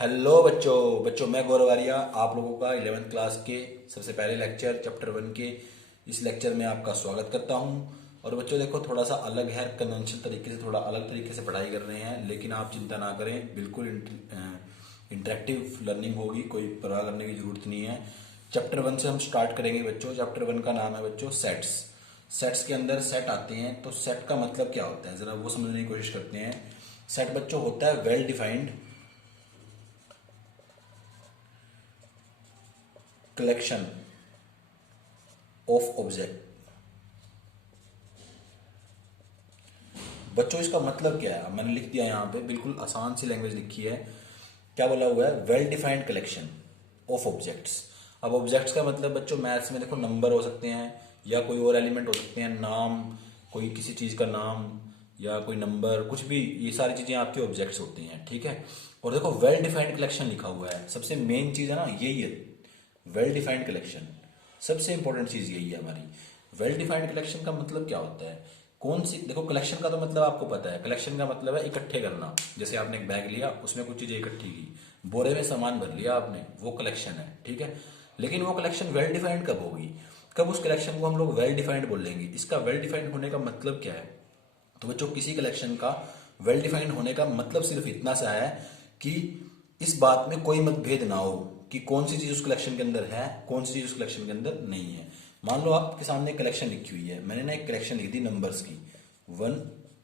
Hello बच्चों बच्चों मैं गौरव आर्या आप लोगों का 11th क्लास के सबसे पहले लेक्चर चैप्टर 1 के इस लेक्चर में आपका स्वागत करता हूं। और बच्चों देखो थोड़ा सा अलग है, कन्वेंशनल तरीके से थोड़ा अलग तरीके से पढ़ाई कर रहे हैं, लेकिन आप चिंता ना करें, बिल्कुल इंटरेक्टिव लर्निंग होगी, कोई परवाह करने की जरूरत नहीं है। चैप्टर 1 से हम स्टार्ट करेंगे बच्चों। चैप्टर 1 का नाम है बच्चों सेट्स। सेट्स के अंदर सेट आते हैं, तो सेट का मतलब क्या होता है जरा वो समझने की कोशिश करते हैं। सेट बच्चों होता है well defined collection of object. बच्चों इसका मतलब क्या है, मैंने लिख दिया यहाँ पे, बिल्कुल आसान सी लैंग्वेज लिखी है। क्या बोला हुआ है? Well defined collection of objects. अब ऑब्जेक्ट्स का मतलब बच्चों मैथ्स में देखो नंबर हो सकते हैं या कोई और एलिमेंट हो सकते हैं, नाम, कोई किसी चीज का नाम या कोई नंबर, कुछ भी, ये सारी चीजें आपके ऑब्जेक्ट्स होती हैं, ठीक है। और देखो वेल डिफाइंड कलेक्शन लिखा हुआ है, सबसे मेन चीज है ना यही है, वेल डिफाइंड कलेक्शन। सबसे इंपॉर्टेंट चीज यही है हमारी। वेल डिफाइंड कलेक्शन का मतलब क्या होता है? कौन सी, देखो कलेक्शन का तो मतलब आपको पता है, कलेक्शन का मतलब है इकट्ठे करना। जैसे आपने एक बैग लिया, उसमें कुछ चीजें इकट्ठी की, बोरे में सामान भर लिया आपने, वो कलेक्शन है, ठीक है। लेकिन वो कलेक्शन वेल डिफाइंड कब होगी? कब उस कलेक्शन को हम लोग वेल डिफाइंड बोलेंगे? इसका वेल डिफाइंड होने का मतलब क्या है? तो बच्चों किसी कलेक्शन का वेल डिफाइंड होने का मतलब सिर्फ इतना सा है कि इस बात में कोई मतभेद ना हो कि कौन सी चीज उस कलेक्शन के अंदर है, कौन सी चीज उस कलेक्शन के अंदर नहीं है। मान लो आपके सामने एक कलेक्शन लिखी हुई है, मैंने ना एक कलेक्शन लिख दी नंबर्स की, 1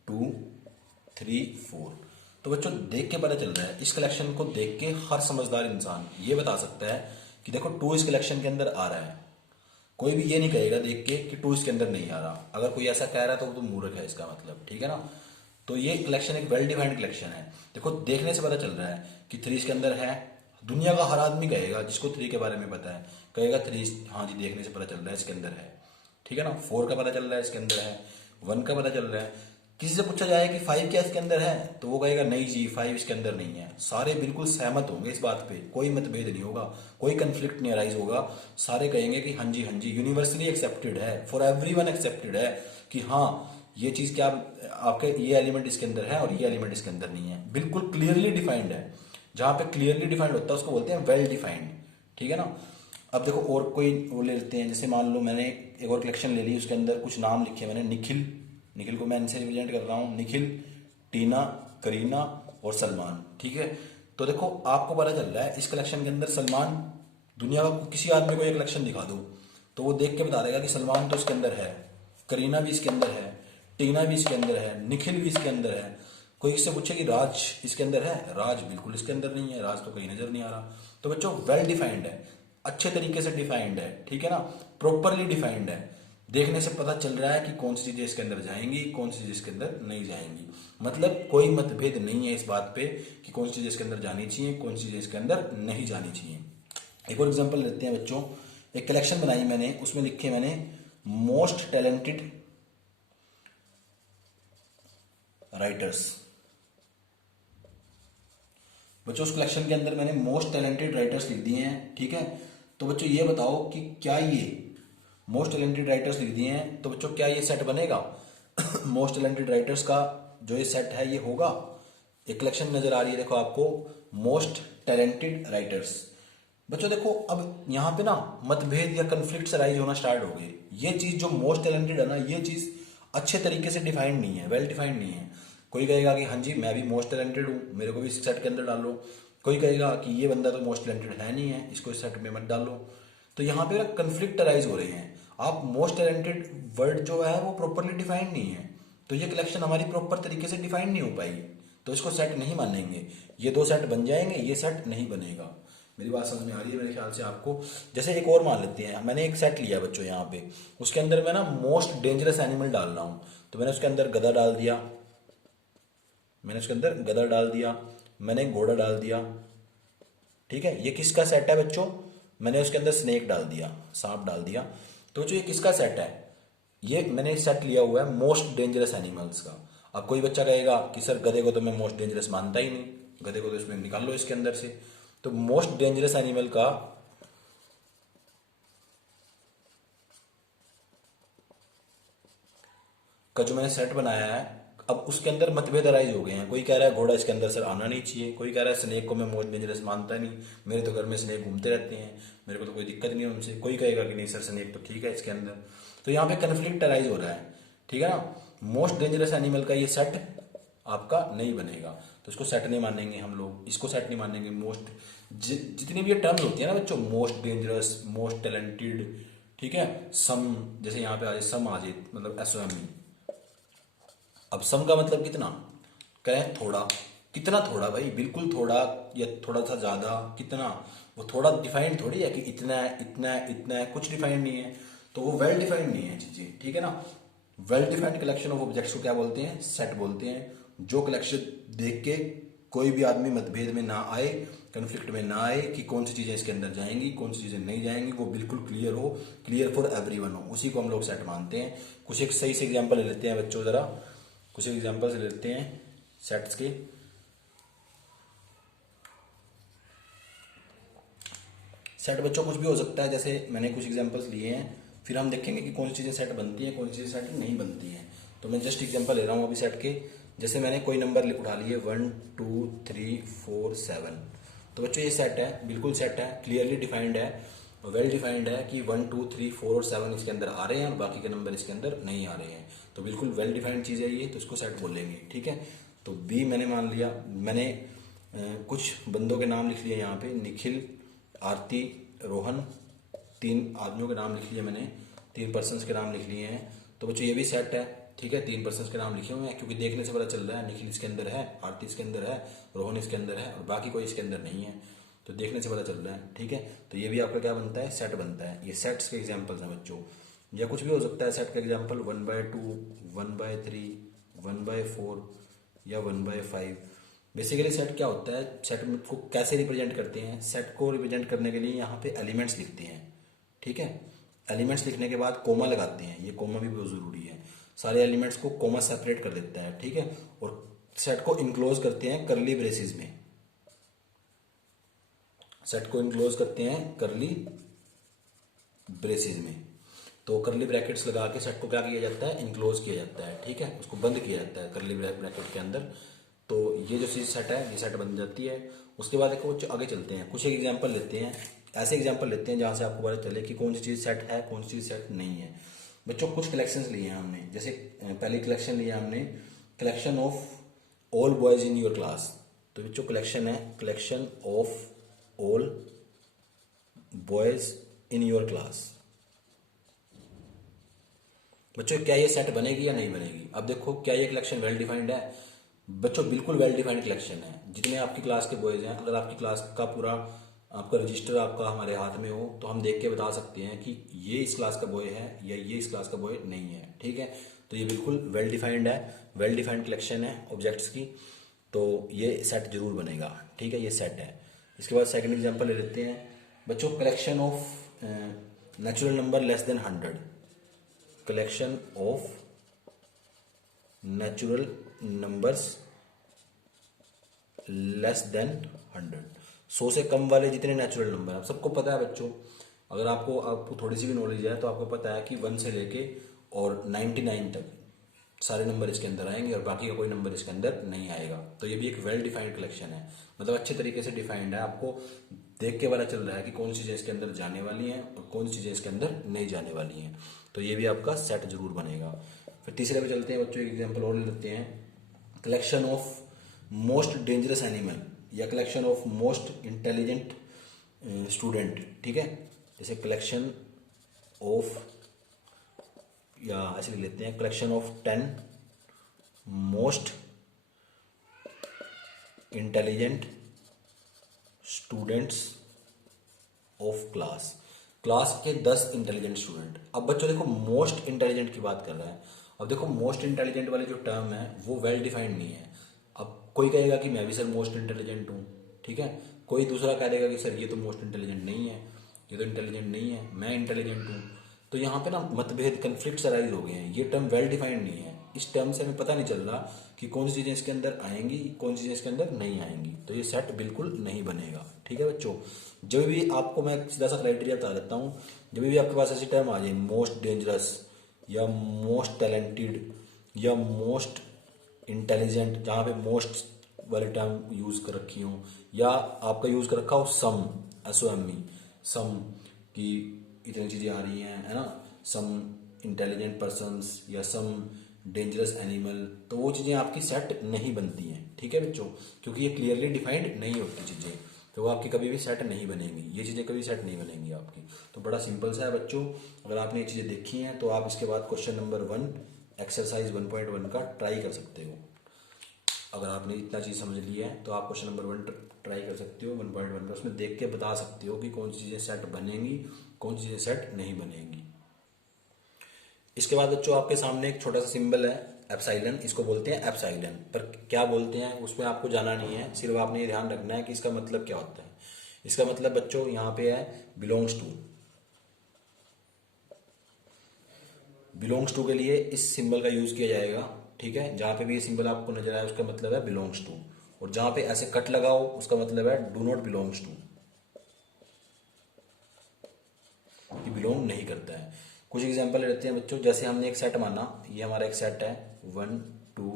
2 3 4। तो बच्चों देख के पता चल रहा है, इस कलेक्शन को देख के हर समझदार इंसान ये बता सकता है कि देखो 2 इस कलेक्शन के अंदर आ रहा है। कोई भी ये नहीं कहेगा देख के कि 2 इसके अंदर नहीं आ रहा। अगर कोई ऐसा कह रहा है तो वो तो मूर्ख है, इसका मतलब, ठीक है ना। तो ये कलेक्शन एक वेल डिफाइंड कलेक्शन है। देखो देखने से पता चल रहा है कि 3 इसके अंदर है। दुनिया का हर आदमी कहेगा जिसको 3 के बारे में पता है, कहेगा 3, हाँ जी देखने से पता चल रहा है इसके अंदर है, ठीक है ना। 4 का पता चल रहा है इसके अंदर है, 1 का पता चल रहा है। किसी से पूछा जाए कि 5 क्या इसके अंदर है, तो वो कहेगा नहीं जी 5 इसके अंदर नहीं है। सारे बिल्कुल सहमत होंगे इस बात पे, कोई मतभेद नहीं होगा, कोई कंफ्लिक्ट नहीं अराइज होगा। सारे कहेंगे कि हाँ जी यूनिवर्सली एक्सेप्टेड है, फॉर एवरीवन एक्सेप्टेड है कि हाँ ये चीज क्या, आपके ये एलिमेंट इसके अंदर है और ये एलिमेंट इसके अंदर नहीं है। बिल्कुल क्लियरली डिफाइंड है। जहां पे क्लियरली डिफाइंड होता है उसको बोलते हैं वेल डिफाइंड, ठीक है ना। अब देखो और कोई वो ले लेते हैं, जैसे मान लो मैंने एक और कलेक्शन ले ली, उसके अंदर कुछ नाम लिखे मैंने, निखिल, निखिल को मैं इनसे रिप्रेजेंट कर रहा हूँ, निखिल, टीना, करीना और सलमान, ठीक है। तो देखो आपको पता चल रहा है इस कलेक्शन के अंदर सलमान, दुनिया का किसी आदमी को एक कलेक्शन दिखा दो तो वो देख के बता देगा कि सलमान तो इसके अंदर है, करीना भी इसके अंदर है, टीना भी इसके अंदर है, निखिल भी इसके अंदर है। कोई इससे पूछे कि राज इसके अंदर है, राज बिल्कुल इसके अंदर नहीं है, राज तो कहीं नजर नहीं आ रहा। तो बच्चों वेल डिफाइंड है, अच्छे तरीके से डिफाइंड है, ठीक है ना, प्रॉपरली डिफाइंड है। देखने से पता चल रहा है कि कौन सी चीजें इसके अंदर जाएंगी, कौन सी चीजें इसके अंदर नहीं जाएंगी। मतलब कोई मतभेद नहीं है इस बात पे कि कौन सी चीजें इसके अंदर जानी चाहिए, कौन सी चीजें इसके अंदर नहीं जानी चाहिए। एक और एग्जांपल लेते हैं बच्चों। एक कलेक्शन बनाई मैंने, उसमें लिखे मैंने मोस्ट टैलेंटेड राइटर्स। बच्चों उस कलेक्शन के अंदर मैंने मोस्ट टैलेंटेड राइटर्स लिख दिए हैं, ठीक है। तो बच्चों ये बताओ कि क्या ये मोस्ट टैलेंटेड राइटर्स लिख दिए हैं, तो बच्चों क्या ये सेट बनेगा? मोस्ट टैलेंटेड राइटर्स का जो ये सेट है ये होगा। एक कलेक्शन नजर आ रही है देखो आपको, मोस्ट टैलेंटेड राइटर्स। बच्चों देखो अब यहाँ पे ना मतभेद या कंफ्लिक्ट राइज होना स्टार्ट हो गए। ये चीज जो मोस्ट टैलेंटेड है ना, ये चीज अच्छे तरीके से डिफाइंड नहीं है, वेल डिफाइंड नहीं है। कोई कहेगा कि हाँ जी मैं भी मोस्ट टैलेंटेड हूँ, मेरे को भी इस सेट के अंदर डालो। कोई कहेगा कि ये बंदा तो मोस्ट टैलेंटेड है नहीं है, इसको इस सेट में मत डालो। तो यहाँ पे ना कंफ्लिक्ट अराइज हो रहे हैं। आप मोस्ट टैलेंटेड वर्ड जो है वो प्रॉपरली डिफाइंड नहीं है, तो ये कलेक्शन हमारी प्रॉपर तरीके से डिफाइंड नहीं हो पाएगी, तो इसको सेट नहीं मानेंगे। ये 2 सेट बन जाएंगे, ये सेट नहीं बनेगा। मेरी बात समझ में आ रही है मेरे ख्याल से आपको। जैसे एक और मान लेते हैं, मैंने एक सेट लिया बच्चों यहाँ पे, उसके अंदर मैं ना मोस्ट डेंजरस एनिमल डाल रहा हूँ, तो मैंने उसके अंदर गधा डाल दिया, मैंने उसके अंदर गधा डाल दिया, मैंने घोड़ा डाल दिया, ठीक है। ये किसका सेट है बच्चों? मैंने उसके अंदर स्नेक डाल दिया, सांप डाल दिया। तो बच्चों ये किसका सेट है? ये मैंने सेट लिया हुआ है मोस्ट डेंजरस एनिमल्स का। अब कोई बच्चा कहेगा कि सर गधे को तो मैं मोस्ट डेंजरस मानता ही नहीं, गधे को तो इसमें निकाल लो इसके अंदर से। तो मोस्ट डेंजरस एनिमल का जो मैंने सेट बनाया है, अब उसके अंदर मतभेद अराइज हो गए हैं। कोई कह रहा है घोड़ा इसके अंदर सर आना नहीं चाहिए, कोई कह रहा है स्नेक को मैं मोस्ट डेंजरस मानता नहीं, मेरे तो घर में स्नेक घूमते रहते हैं, मेरे को तो कोई दिक्कत नहीं है उनसे। कोई कहेगा कि नहीं सर स्नेक तो ठीक है इसके अंदर। तो यहाँ पे कन्फ्लिक्ट अराइज हो रहा है, ठीक है ना। मोस्ट डेंजरस एनिमल का ये सेट आपका नहीं बनेगा, तो इसको सेट नहीं मानेंगे हम लोग, इसको सेट नहीं मानेंगे। मोस्ट जितनी भी ये टर्म्स होती है ना बच्चों, मोस्ट डेंजरस, मोस्ट टैलेंटेड, ठीक है, सम, जैसे यहाँ पे आ जाए सम आ जाए, मतलब SOME। अब सम का मतलब कितना, कहें थोड़ा, कितना थोड़ा भाई, बिल्कुल थोड़ा या थोड़ा सा ज्यादा, कितना, वो थोड़ा डिफाइंड थोड़ी है कि इतना है, इतना है, इतना है, कुछ डिफाइंड नहीं है, तो वो वेल डिफाइंड नहीं है चीजें, ठीक है ना। Well defined collection of objects को क्या बोलते हैं, सेट बोलते हैं। जो कलेक्शन देख के कोई भी आदमी मतभेद में ना आए, कन्फ्लिक्ट में ना आए कि कौन सी चीजें इसके अंदर जाएंगी, कौन सी चीजें नहीं जाएंगी, वो बिल्कुल क्लियर हो, क्लियर फॉर एवरीवन हो, उसी को हम लोग सेट मानते हैं। कुछ एक सही से एग्जाम्पल ले लेते हैं बच्चों, जरा कुछ एग्जाम्पल्स लेते हैं सेट्स के। सेट बच्चों कुछ भी हो सकता है, जैसे मैंने कुछ एग्जाम्पल्स लिए हैं, फिर हम देखेंगे कि कौन सी चीज़ें सेट बनती हैं, कौन सी चीज़ें सेट नहीं बनती हैं। तो मैं जस्ट एग्जाम्पल ले रहा हूँ अभी सेट के। जैसे मैंने कोई नंबर उठा लिए 1 2 3 4 7, तो बच्चों ये सेट है, बिल्कुल सेट है, क्लियरली डिफाइंड है, वेल डिफाइंड है कि 1 2 3 4 और 7 इसके अंदर आ रहे हैं और बाकी के नंबर इसके अंदर नहीं आ रहे हैं। तो बिल्कुल वेल डिफाइंड चीज़ है ये, तो इसको सेट बोलेंगे, ठीक है। तो बी मैंने मान लिया, मैंने कुछ बंदों के नाम लिख लिए यहाँ पे, निखिल, आरती, रोहन, 3 आदमियों के नाम लिख लिए मैंने, 3 पर्सन्स के नाम लिख लिए हैं। तो बच्चों ये भी सेट है, ठीक है, 3 पर्सन्स के नाम लिखे हुए हैं, क्योंकि देखने से पता चल रहा है निखिल इसके अंदर है, आरती इसके अंदर है, रोहन इसके अंदर है और बाकी कोई इसके अंदर नहीं है, तो देखने से पता चल रहा है, ठीक है। तो ये भी आपका क्या बनता है, सेट बनता है। ये सेट्स के एग्जाम्पल्स हैं बच्चों, या कुछ भी हो सकता है सेट का एग्जाम्पल, 1/2, 1/3, 1/4 या 1/5। बेसिकली सेट क्या होता है, सेट को कैसे रिप्रेजेंट करते हैं, सेट को रिप्रेजेंट करने के लिए यहाँ पे एलिमेंट्स लिखते हैं, ठीक है। एलिमेंट्स लिखने के बाद कोमा लगाते हैं, ये कोमा भी बहुत जरूरी है, सारे एलिमेंट्स को कोमा सेपरेट कर देता है, ठीक है। और सेट को इनक्लोज करते हैं करली ब्रेसेस में, सेट को इनक्लोज करते हैं करली ब्रेसेस में। तो करली ब्रैकेट्स लगा के सेट को क्या किया जाता है, इनक्लोज किया जाता है, ठीक है, उसको बंद किया जाता है करली ब्रैकेट के अंदर। तो ये जो चीज सेट है, ये सेट बन जाती है। उसके बाद देखो आगे चलते हैं, कुछ एक एग्जांपल लेते हैं, ऐसे एग्जांपल लेते हैं जहां से आपको पता चले कि कौन सी चीज सेट है, कौन सी चीज सेट नहीं है। बच्चों कुछ कलेक्शंस लिए हैं हमने, जैसे पहली कलेक्शन लिया हमने, collection of all boys in your class. तो बच्चों कलेक्शन है, collection of all boys in your class. बच्चों क्या ये सेट बनेगी या नहीं बनेगी। अब देखो क्या ये कलेक्शन वेल डिफाइंड है, बच्चों बिल्कुल वेल डिफाइंड कलेक्शन है। जितने आपकी क्लास के बॉयज हैं, अगर आपकी क्लास का पूरा आपका रजिस्टर आपका हमारे हाथ में हो, तो हम देख के बता सकते हैं कि ये इस क्लास का बॉय है या ये इस क्लास का बॉय नहीं है, ठीक है। तो ये बिल्कुल वेल डिफाइंड है, वेल डिफाइंड कलेक्शन है ऑब्जेक्ट्स की, तो ये सेट जरूर बनेगा, ठीक है, ये सेट है। इसके बाद सेकंड एग्जांपल ले लेते हैं बच्चों, collection of natural number less than 100, collection of natural numbers less than 100, 100 से कम वाले जितने नेचुरल नंबर हैं। सबको पता है बच्चों, अगर आपको थोड़ी सी भी नॉलेज है तो आपको पता है कि 1 से लेके और 99 तक सारे नंबर इसके अंदर आएंगे और बाकी का कोई नंबर इसके अंदर नहीं आएगा। तो ये भी एक वेल डिफाइंड कलेक्शन है, मतलब अच्छे तरीके से डिफाइंड है, आपको देख के पता चल रहा है कि कौन सी चीजें इसके अंदर जाने वाली हैं और कौन सी चीजें इसके अंदर नहीं जाने वाली हैं। तो ये भी आपका सेट जरूर बनेगा। फिर तीसरे पे चलते हैं बच्चों, एक एग्जाम्पल और लेते हैं, collection of most dangerous animal या collection of most intelligent student, ठीक है। जैसे कलेक्शन ऑफ, या ऐसे लिख लेते हैं, collection of 10 most intelligent students of class, class के 10 इंटेलिजेंट स्टूडेंट। अब बच्चों देखो मोस्ट इंटेलिजेंट की बात कर रहा है, अब देखो मोस्ट इंटेलिजेंट वाली जो टर्म है वो वेल डिफाइंड नहीं है। अब कोई कहेगा कि मैं भी सर मोस्ट इंटेलिजेंट हूँ, ठीक है, कोई दूसरा कह देगा कि सर ये तो मोस्ट इंटेलिजेंट नहीं है, ये तो इंटेलिजेंट नहीं है, मैं इंटेलिजेंट हूँ। तो यहाँ पे ना मतभेद, कन्फ्लिक्ट्स अराइज हो गए हैं। ये टर्म वेल डिफाइंड नहीं है, इस टर्म से हमें पता नहीं चल रहा कि कौन सी चीजें इसके अंदर आएंगी, कौन सी चीजें इसके अंदर नहीं आएंगी। तो ये सेट बिल्कुल नहीं बनेगा, ठीक है बच्चों। जब भी आपको मैं सीधा सा क्राइटेरिया बता देता हूँ, जब भी आपके पास ऐसी टर्म आ जाए, मोस्ट डेंजरस या मोस्ट टैलेंटेड या मोस्ट इंटेलिजेंट, जहाँ पे मोस्ट वाले टर्म यूज कर रखी हो, या आपका यूज कर रखा हो सम, SOME, सम की इतनी चीजें आ रही हैं, है ना, सम इंटेलिजेंट पर्सन्स या सम डेंजरस एनिमल, तो वो चीजें आपकी सेट नहीं बनती हैं, ठीक है बच्चों, क्योंकि ये क्लियरली डिफाइंड नहीं होती चीजें, तो वो आपकी कभी भी सेट नहीं बनेंगी, ये चीजें कभी सेट नहीं बनेंगी आपकी। तो बड़ा सिंपल सा है बच्चों, अगर आपने ये चीजें देखी हैं तो आप इसके बाद क्वेश्चन नंबर 1 एक्सरसाइज 1.1 का ट्राई कर सकते हो। अगर आपने इतना चीज समझ ली है तो आप क्वेश्चन नंबर 1 ट्राई कर सकते हो 1.1 का, उसमें देख के बता सकते हो कि कौन सी चीजें सेट बनेंगी, कौन सी चीजें सेट नहीं बनेंगी। इसके बाद बच्चों आपके सामने एक छोटा सा सिंबल है एप्साइलन, इसको बोलते हैं एप्साइलन, पर क्या बोलते हैं उसमें आपको जाना नहीं है, सिर्फ आपने ये ध्यान रखना है कि इसका मतलब क्या होता है। इसका मतलब बच्चों यहाँ पे है बिलोंग्स टू, बिलोंग्स टू के लिए इस सिंबल का यूज किया जाएगा, ठीक है, जहां पे भी ये सिंबल आपको नजर आए उसका मतलब है बिलोंग्स टू, और जहां पे ऐसे कट लगाओ उसका मतलब है डू नॉट बिलोंग्स टू, कि बिलोंग नहीं करता है। कुछ एग्जांपल लेते हैं बच्चों, जैसे हमने एक सेट माना, ये हमारा एक सेट है 1 2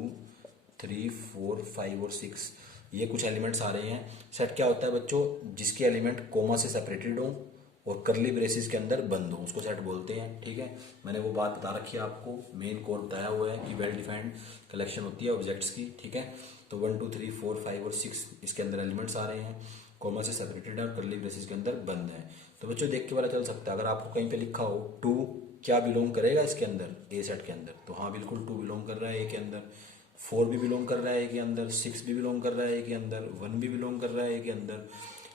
3 4 5 और 6, ये कुछ एलिमेंट्स आ रहे हैं। सेट क्या होता है बच्चों, जिसके एलिमेंट कोमा से सेपरेटेड हो और करली ब्रेसिस के अंदर बंद हो, उसको सेट बोलते हैं, ठीक है। मैंने वो बात बता रखी है आपको, मेन कोड बताया हुआ है कि वेल डिफाइंड कलेक्शन होती है ऑब्जेक्ट्स की, ठीक है। तो 1 2 3 4 5 और 6 इसके अंदर एलिमेंट्स आ रहे हैं, कॉमा से सेपरेटेड है और करली ब्रेसिस के अंदर बंद है। तो बच्चों देख के पता चल सकता है, अगर आपको कहीं पे लिखा हो 2 क्या बिलोंग करेगा इसके अंदर, ए सेट के अंदर, तो हाँ बिल्कुल 2 बिलोंग कर रहा है ए के अंदर, 4 भी बिलोंग कर रहा है ए के अंदर, 6 भी बिलोंग कर रहा है ए के अंदर, 1 भी बिलोंग कर रहा है ए के अंदर,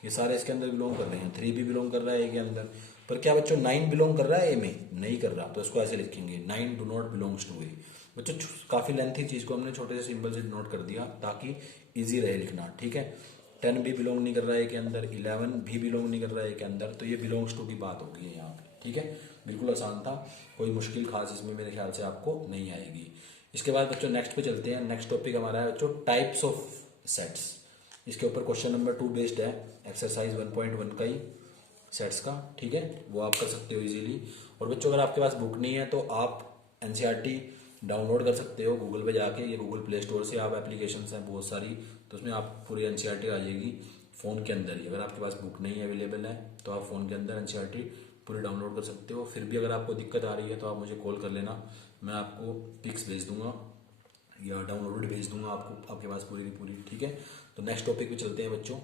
ये सारे इसके अंदर बिलोंग कर रहे हैं, 3 भी बिलोंग कर रहा है ए के अंदर। पर क्या बच्चों 9 बिलोंग कर रहा है ए में, नहीं कर रहा, तो इसको ऐसे लिखेंगे 9 डू नॉट बिलोंग्स टू ए। बच्चों काफी लेंथी चीज को हमने छोटे से सिंबल से नोट कर दिया ताकि इजी रहे लिखना, ठीक है। 10 भी बिलोंग नहीं कर रहा है के अंदर, 11 भी बिलोंग नहीं कर रहा है के अंदर, तो ये बिलोंग्स टू की बात होगी यहाँ पे, ठीक है। बिल्कुल आसान था, कोई मुश्किल खास इसमें मेरे ख्याल से आपको नहीं आएगी। इसके बाद बच्चों नेक्स्ट पे चलते हैं। नेक्स्ट टॉपिक हमारा है बच्चों टाइप्स ऑफ सेट्स, इसके ऊपर क्वेश्चन नंबर 2 बेस्ड है, एक्सरसाइज 1.1 का ही सेट्स का, ठीक है, वो आप कर सकते हो इजीली। और बच्चों अगर आपके पास बुक नहीं है तो आप एनसीईआरटी डाउनलोड कर सकते हो गूगल पे जाके, ये गूगल प्ले स्टोर से आप एप्लीकेशंस हैं बहुत सारी, तो उसमें आप पूरी एनसीईआरटी आ जाएगी फ़ोन के अंदर ही। अगर आपके पास बुक नहीं अवेलेबल है तो आप फ़ोन के अंदर एनसीईआरटी पूरी डाउनलोड कर सकते हो। फिर भी अगर आपको दिक्कत आ रही है तो आप मुझे कॉल कर लेना, मैं आपको पिक्स भेज दूंगा या डाउनलोडेड भेज दूंगा आपको, आपके पास पूरी की पूरी, ठीक है। तो नेक्स्ट टॉपिक पे चलते हैं बच्चों।